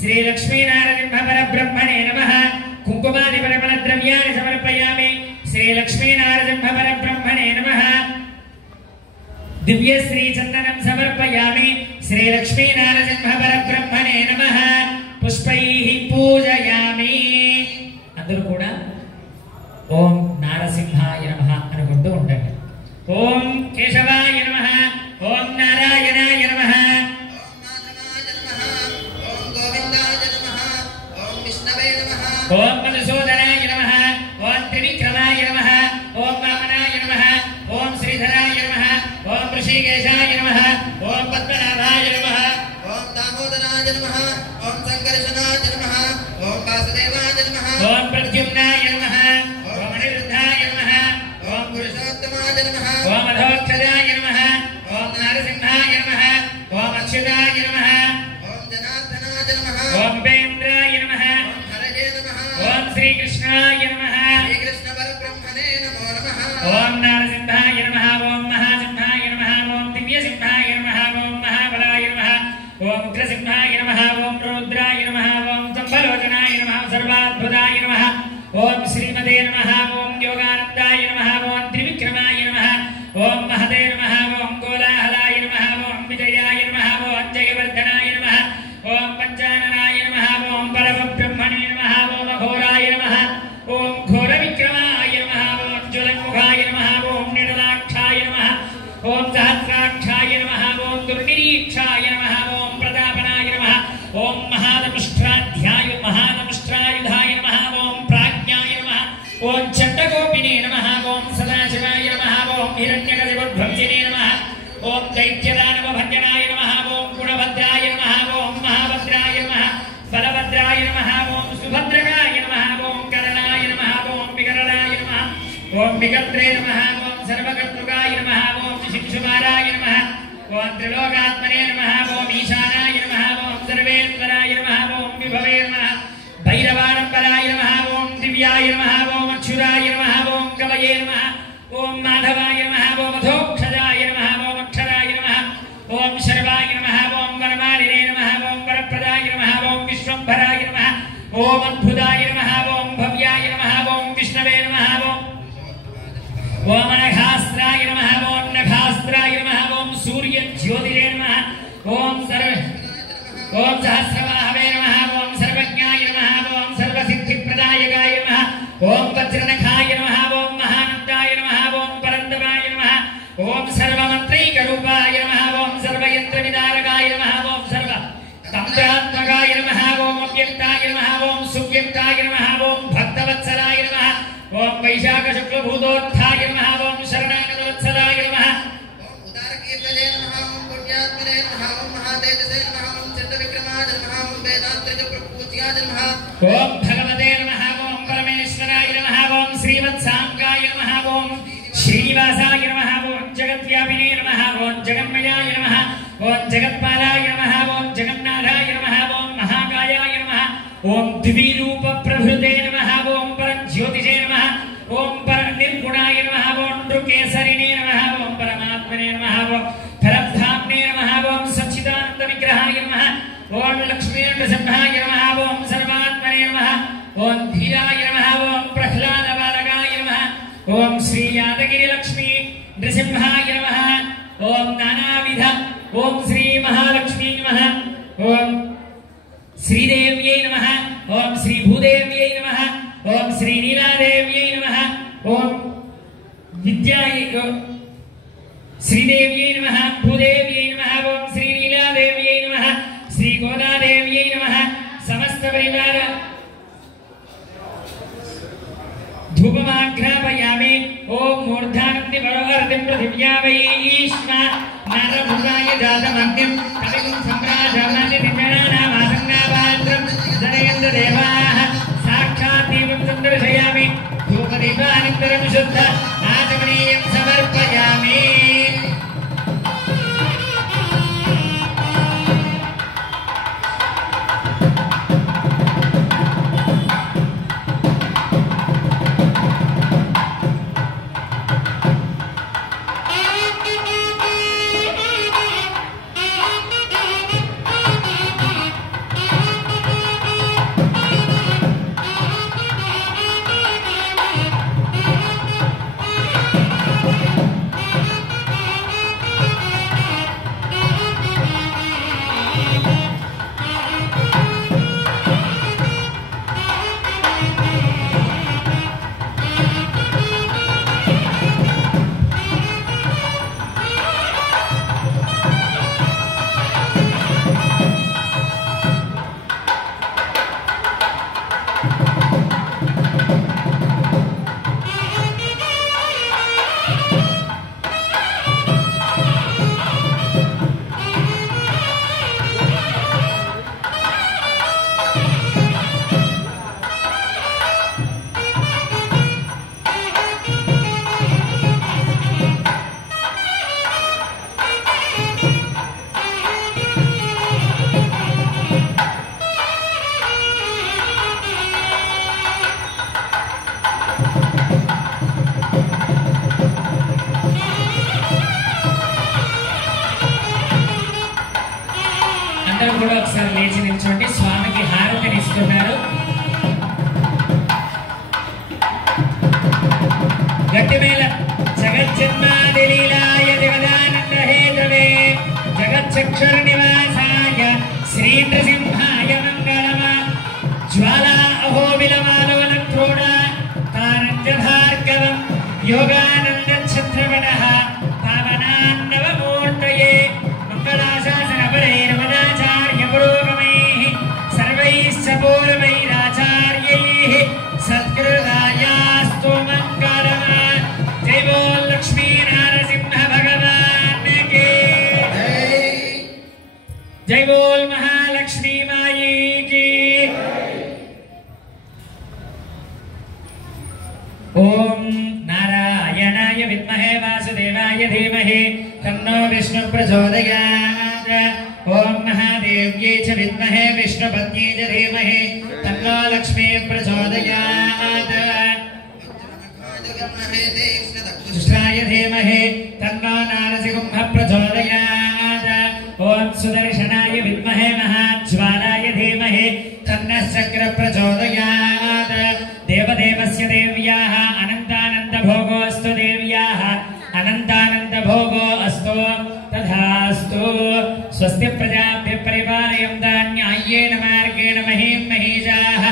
श्री लक्ष्मीनारायण परब्रह्मणे नमः कुंकुमादि परिमल द्रव्याणि समर्पयामि श्री लक्ष्मीनारायण परब्रह्मणे नमः दिव्य श्री चंदनं समर्पयामि श्री लक्ष्मीनारायण परब्रह्मणे नमः पुष्पैः पूजयामि अंदरू कूडा ओम नारसिंहाय नमः अनुకుంటూ ఉండండి ओम केशवाय नमः ओम नारायणाय नमः ओम मधुसूदनाय नमः ओम त्रिविक्रमाय नमः ओम वामनाय नमः ओम श्रीधराय नमः ओम ऋषिकेशाय नमः ओम पद्मनाभाय नमः ओम दामोदराय नमः ओम संकर्षणाय नमः ओम वासुदेवाय नमः ओम प्रद्युम्नाय नमः ओम अनिरुद्धाय नमः ओम पुरुषोत्तमाय नमः ओम अधोक्षजाय नमः ओम नारसिंहाय नमः ओम अच्युताय नमः ओम जनार्दनाय नमः ओम वेन्द्राय नमः ओम श्री कृष्णाय नमः श्री कृष्ण परब्रह्मणे नमो नमः ओम नारसिंहाय नमः ओम महासिंहाय नमः ओम दिव्यसिंहाय नमः ओम महाबलाय नमः ओम उग्रसिंहाय नमः ओम रुद्राय नमः ओम संबलोचनाय नमः सर्वाद्भुताय नमः ओम श्रीमते नमः ओम योगानंदाय नमः ओम त्रिविक्रमाय नमः ओम महते नमः ओम कोलाहलाय नमः ओम विजयाय नमः ओम जयवर्धनाय नमः ओम पंचाननाय नमः ओम परमब्रह्मणे नमः ओम घोराय नमः ओम घोरविक्रमाय नमः ओम ज्वलन्मुखाय नमः ओम निरलाक्षाय नमः ओम सहस्राक्षाय नमः ओम दुर्निरीक्षाय नमः ओम प्रतापनाय नमः ओम महानमुष्ट्रायुधाय नमः ओम प्राज्ञाय नमः ओम चण्डकोपिने नमः ओम सदाशिवाय नमः ओम हिरण्यगर्भोद्भविने नमः ओम दैत्यदानवभञ्जनाय नमः ओम गुणभद्राय नमः ओम महाभद्राय नमः बलभद्राय नमः ओम सुभद्रकाय नमः ओम करणाय नमः ओम विकरणाय नमः ओम विकर्त्रे नमः ओम सर्वकर्तृकाय नमः ओम शिक्षुमाराय नमः ओम त्रिलोकात्मने नमः ओम ईशानाय नमः ओम सर्वेश्वराय नमः ओम विभवे नमः भैरवाडम्बराय नमः ओम दिव्याय नमः ओम अच्युताय नमः ओम कवये नमः ओम माधवाय नमः ओम अधोक्षजाय नमः ओम अक्षराय नमः ओम शर्वाय नमः ओम वरमालिने नमः ओम वरप्रदाय नमः ओम विश्वम्भराय नमः ओम अद्भुताय नमः ओम भव्याय नमः ओम विष्णवे नमः ओम नखास्त्राय नमः ओम नखास्त्राय नमः ओम सूर्यज्योतिरे नमः ओम सहस्रबाहवे नमः ओम सर्वज्ञाय नमः ओम सर्वसिद्धिप्रदायकाय नमः ओम वज्रनखाय नमः ओम महानन्दाय नमः ओम परन्दवाय नमः ओम सर्वमन्त्रैकरूपाय नमः ओम सर्वयन्त्रविदारकाय नमः ओम सर्वतन्त्रात्मकाय नमः ओम अव्यक्ताय नमः ओम सुव्यक्ताय नमः ओम भक्तवत्सलाय नमः ओम वैशाखशुक्लभूतोत्थाय नमः ओम शरणागतवत्सलाय नमः ओम उदारकीर्तने नमः ओम पुण्यात्मने नमः ओम महातेजसे नमः ओम चन्द्रविक्रमाय नमः ओम वेदान्तप्रपूज्याय नमः ओम भगवते नमः ओम परमेश्वराय नमः ओम श्रीवत्साङ्गाय नमः ओम श्रीनिवासाय नमः ओम जगद्व्यापिने नमः ओम जगन्मयाय नमः ओम जगत्पालाय नमः ओम जगन्नाथाय नमः ओम महाकायाय नमः ओम द्विरूपप्रभृते नमः ओम परज्योतिषे नमः ओम परनिर्गुणाय नमः ओम नृकेसरिणे नमः ओम परमात्मने नमः ओम परब्धाम्ने नमः ओम सच्चिदानन्दविग्रहाय नमः ओम लक्ष्मीनरसिंहाय नमः ओम सर्वात्मने नमः ओम धीराय नमः ओम प्रह्लादबालकाय नमः ओम श्री यादगिरिलक्ष्मी नृसिंहाय नमः ओम नानाविध ओम श्री महालक्ष्मी नमः ओम श्रीदेव्यै नमः ओम श्री भूदेव्यै नमः ओम श्री नीलादेव्यै नमः ओम विद्यायै श्रीदेव्यै नमः भूदेव्यै नमः ओम श्री नीलादेव्यै नमः श्री गोदादेव्यै नमः समस्त परिवार धूपमाघ्रापयामि ओम मूर्धानन्ति वरोहरतिं पृथिव्या वैष्मा नारभुजाय जातमग्निं कविं सम्राजमन्ति दिव्यनामासन्नापात्रं जनयन्त देवाः साक्षात् दीपं दर्शयामि धूपदीपानन्तरं शुद्ध आचमनीयं समर्पयामि ఒకసారి లేచి నిల్చోండి. స్వామికి హారతినిస్తున్నారు. గట్టిమేళ జగజ్జన్మాది లీలాయ దివదానంద హేతవే జగచ్చక్షుర నివాసాయ శ్రీ నృసింహాయ మంగళమ జ్వాలా అహోబిలమానవన క్రోడ తారంజ భార్గవం యోగానంద ఛత్రవణః పావనాన్నవమూర్తయే మంగళాశాసన పరైరమదాచార్య పురోగమైః సర్వైశ్చ పూర్వైరాచార్యైః సత్కృతాయాస్తు మంగళం. జై బోల్ లక్ష్మీ నారసింహ భగవాన్ కి జై బోల్ మహాలక్ష్మీ మాయి కి. ఓం నారాయణాయ విద్మహే వాసుదేవాయ ధీమహి తన్నో విష్ణు ప్రచోదయాత్. ఓం మహాదేవ్యై చ విద్మహే విష్ణుపత్న్యై చ ధీమహి తన్నో లక్ష్మీ ప్రచోదయాత్. కృష్ణాయ ధీమహి తన్నో నారసింహ ప్రచోదయాత్. ఓం సుదర్శనాయ విద్మహే మహాజ్వాలాయ ధీమహి తన్నః చక్ర ప్రచోదయాత్. దేవదేవస్య దేవ్యాః అనంతానంద భోగోऽस्तु దేవ్యాః అనంతానంద భోగో అస్తు తథాస్తు. స్వస్తి ప్రజాభ్యః పరిపాలయంతాం న్యాయేన మార్గేణ మహీం మహీషాః.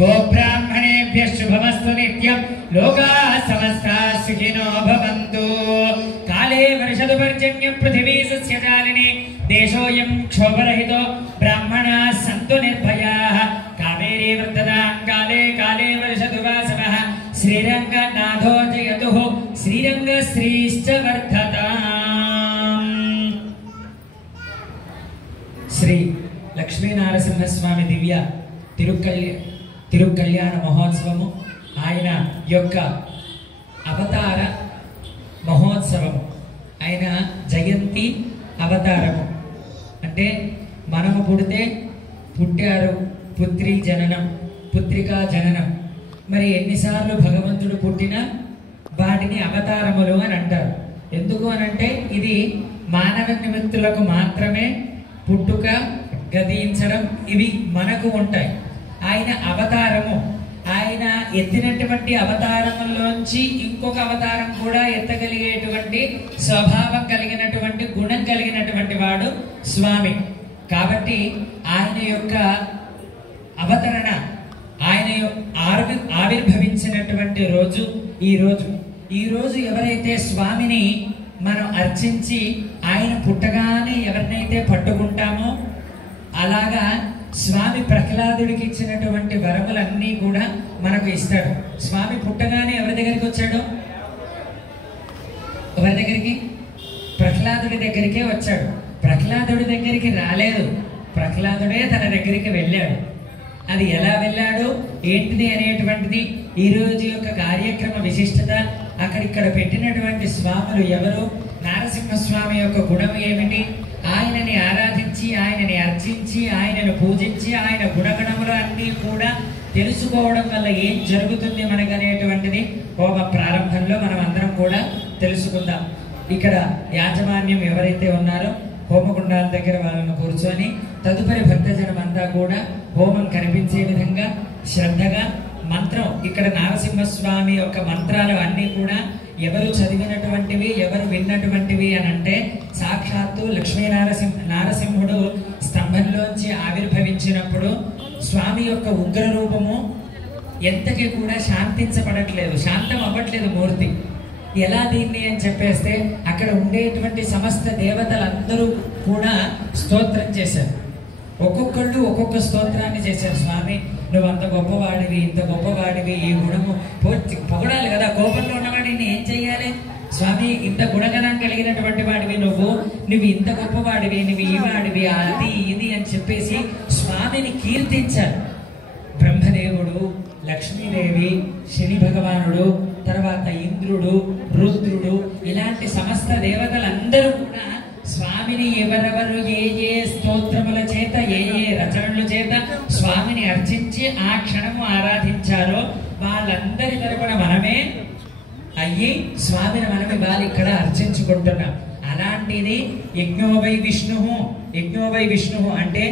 గోబ్రాహ్మణేభ్యః శుభమస్తు నిత్యం. లోకాః సమస్తాః సుఖినో భవంతు. కాలే వర్షతు పర్జన్యం పృథివీ సస్యశాలినీ. దేశోऽयं క్షోభరహితో బ్రాహ్మణాः సంతు నిర్భయాः. కావేరీ వర్ధతాం కాలే కాలే వర్షతు వాసవః. శ్రీరంగనాథో జయతుః శ్రీరంగశ్రీశ్చ వర్ధతాం. శ్రీ లక్ష్మీనారసింహస్వామి దివ్య తిరుకల్యాణ మహోత్సవము, ఆయన యొక్క అవతార మహోత్సవము, ఆయన జయంతి అవతారము. అంటే మనము పుడితే పుట్టారు, పుత్రి జననం, పుత్రికా జననం. మరి ఎన్నిసార్లు భగవంతుడు పుట్టినా వాటిని అవతారములు అని అంటారు. ఎందుకు అనంటే ఇది మానవ నిమిత్తులకు మాత్రమే పుట్టుక, గతించడం ఇవి మనకు ఉంటాయి. ఆయన అవతారము, ఆయన ఎత్తినటువంటి అవతారములోంచి ఇంకొక అవతారం కూడా ఎత్తగలిగేటువంటి స్వభావం కలిగినటువంటి గుణం కలిగినటువంటి వాడు స్వామి. కాబట్టి ఆయన యొక్క అవతరణ, ఆయన ఆవిర్భవించినటువంటి రోజు ఈ రోజు ఎవరైతే స్వామిని మనం అర్చించి ఆయన పుట్టగానే ఎవరినైతే పట్టుకుంటామో, అలాగా స్వామి ప్రహ్లాదుడికి ఇచ్చినటువంటి వరములన్నీ కూడా మనకు ఇస్తాడు. స్వామి పుట్టగానే ఎవరి దగ్గరికి వచ్చాడు? ఎవరి దగ్గరికి? ప్రహ్లాదుడి దగ్గరికే వచ్చాడు. ప్రహ్లాదుడి దగ్గరికి రాలేదు, ప్రహ్లాదుడే తన దగ్గరికి వెళ్ళాడు. అది ఎలా వెళ్ళాడు, ఏంటిది అనేటువంటిది ఈ రోజు యొక్క కార్యక్రమ విశిష్టత. అక్కడిక్కడ పెట్టినటువంటి స్వాములు ఎవరు, నారసింహస్వామి యొక్క గుణం ఏమిటి, ఆయనని ఆరాధించి ఆయనని అర్చించి ఆయనను పూజించి ఆయన గుణగణములు అన్నీ కూడా తెలుసుకోవడం వల్ల ఏం జరుగుతుంది మనకు అనేటువంటిది హోమ ప్రారంభంలో మనం అందరం కూడా తెలుసుకుందాం. ఇక్కడ యాజమాన్యం ఎవరైతే ఉన్నారో హోమకుండాల దగ్గర వాళ్ళను కూర్చొని తదుపరి భక్తజనం అంతా కూడా హోమం కనిపించే విధంగా శ్రద్ధగా మంత్రం, ఇక్కడ నారసింహస్వామి యొక్క మంత్రాలు అన్నీ కూడా ఎవరు చదివినటువంటివి, ఎవరు విన్నటువంటివి అని అంటే సాక్షాత్తు నారసింహుడు స్తంభంలోంచి ఆవిర్భవించినప్పుడు స్వామి యొక్క ఉగ్ర రూపము ఎంతకి కూడా శాంతించబడట్లేదు, శాంతం అవ్వట్లేదు మూర్తి. ఎలా దీన్ని అని చెప్పేస్తే అక్కడ ఉండేటువంటి సమస్త దేవతలందరూ కూడా స్తోత్రం చేశారు. ఒక్కొక్కళ్ళు ఒక్కొక్క స్తోత్రాన్ని చేశారు. స్వామి నువ్వు అంత గొప్పవాడివి, ఇంత గొప్పవాడివి, ఈ గుణము పొగడాలి కదా. కోపంలో ఉన్నవాడిని ఏం చెయ్యాలి? స్వామి ఇంత గుణగణం కలిగినటువంటి వాడివి, నువ్వు ఇంత గొప్పవాడివి, నువ్వు ఈ వాడివి, అది ఇది అని చెప్పేసి స్వామిని కీర్తించారు. బ్రహ్మదేవుడు, లక్ష్మీదేవి, శని భగవానుడు, తర్వాత ఇంద్రుడు, రుద్రుడు, ఇలాంటి సమస్త దేవతలందరూ కూడా స్వామిని ఎవరెవరు ఏ ఏ స్తోత్రముల చేత ఏ ఏ రచనల చేత స్వామిని అర్చించి ఆ క్షణము ఆరాధించారో వాళ్ళందరి తరపున మనమే అయ్యి స్వామిని మనం ఇవాళ ఇక్కడ అర్చించుకుంటున్నాం. అలాంటిది యజ్ఞో వై విష్ణు అంటే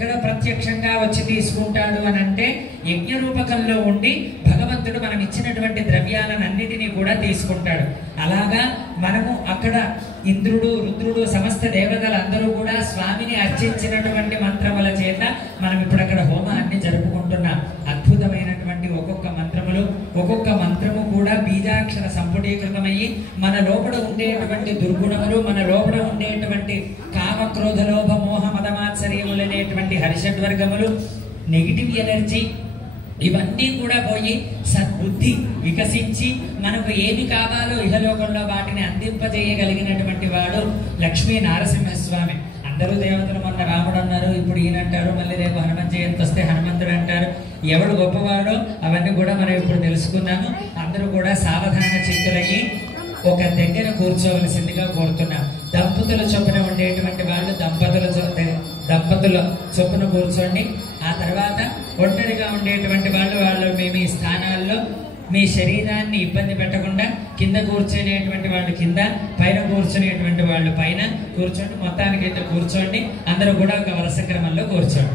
ఎక్కడ ప్రత్యక్షంగా వచ్చి తీసుకుంటాడు అని అంటే యజ్ఞ రూపకంలో ఉండి భగవంతుడు మనం ఇచ్చినటువంటి ద్రవ్యాలను అన్నిటినీ కూడా తీసుకుంటాడు. అలాగా మనము అక్కడ ఇంద్రుడు, రుద్రుడు, సమస్త దేవతలందరూ కూడా స్వామిని అర్చించినటువంటి మంత్రముల చేత మనం ఇప్పుడు అక్కడ హోమాన్ని జరుపుకుంటున్నాం. అద్భుతమైనటువంటి ఒక్కొక్క మంత్రము కూడా బీజాక్షర సంపుటీకృతమయ్యి మన లోపల ఉండేటువంటి దుర్గుణములు, మన లోపల ఉండేటువంటి కామ, క్రోధ, లోభ, మోహ, మదమాత్సర్యములు అనేటువంటి హరిషడ్వర్గములు, నెగిటివ్ ఎనర్జీ ఇవన్నీ కూడా పోయి సద్బుద్ధి వికసించి మనకు ఏది కావాలో ఇహలోకంలో వాటిని అందింపజేయగలిగినటువంటి వాడు లక్ష్మీ నారసింహస్వామి. అందరూ దేవతలు, మొన్న రాముడు అన్నారు, ఇప్పుడు ఈయన అంటారు, మళ్ళీ రేపు హనుమంత జయంతి వస్తే హనుమంతుడు అంటారు. ఎవడు గొప్పవాడో అవన్నీ కూడా మనం ఇప్పుడు తెలుసుకున్నాము. అందరూ కూడా సావధాన చిత్తులయ్యి ఒక దగ్గర కూర్చోవలసిందిగా కోరుతున్నాం. దంపతుల చొప్పున ఉండేటువంటి వాళ్ళు దంపతుల చొప్పున కూర్చోండి. ఆ తర్వాత ఒంటరిగా ఉండేటువంటి వాళ్ళు మీ స్థానాల్లో మీ శరీరాన్ని ఇబ్బంది పెట్టకుండా కింద కూర్చునేటువంటి వాళ్ళు కింద, పైన కూర్చునేటువంటి వాళ్ళు పైన కూర్చోండి. మొత్తానికైతే కూర్చోండి. అందరూ కూడా ఒక వరుస క్రమంలో కూర్చోండి.